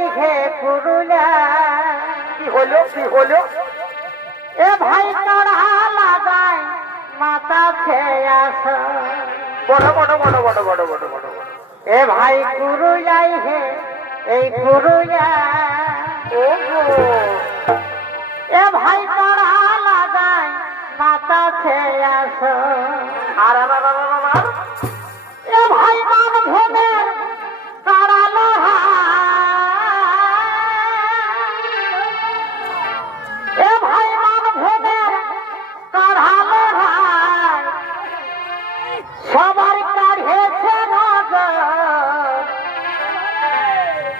ভাই হে পুরুলা কি হলো কি হলো? এ ভাই চড়া লাগায় মাথা এ ভাই পুরুলাই হে, এই পুরুয়া ও এ ভাই চড়া লাগায় মাথা খেয়ে আস। আর।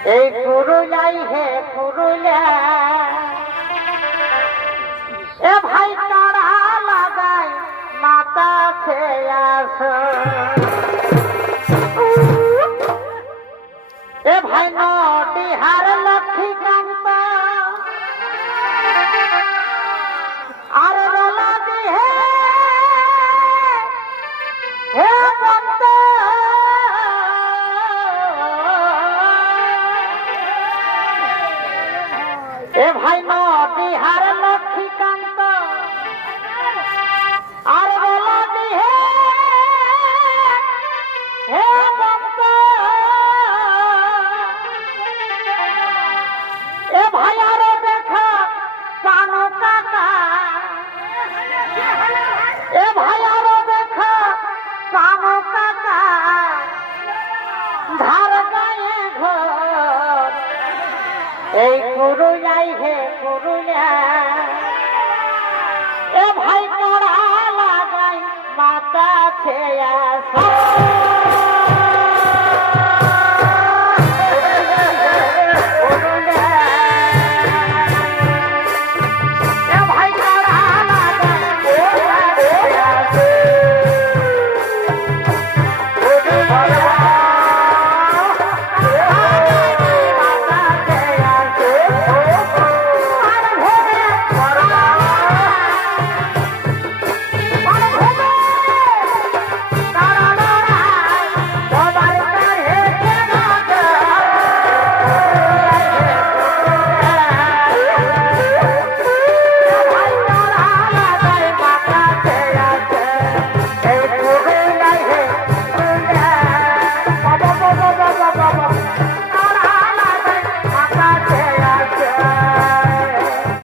এই পুরুলাই হে পুরুলা এ ভাই তারা লাগাই মাতা খেয়াস এ ভাই মা বিহারে এই কুরুলাই হে কুরুলা এ ভাই কড়া লাগাই মাতা ছেয়া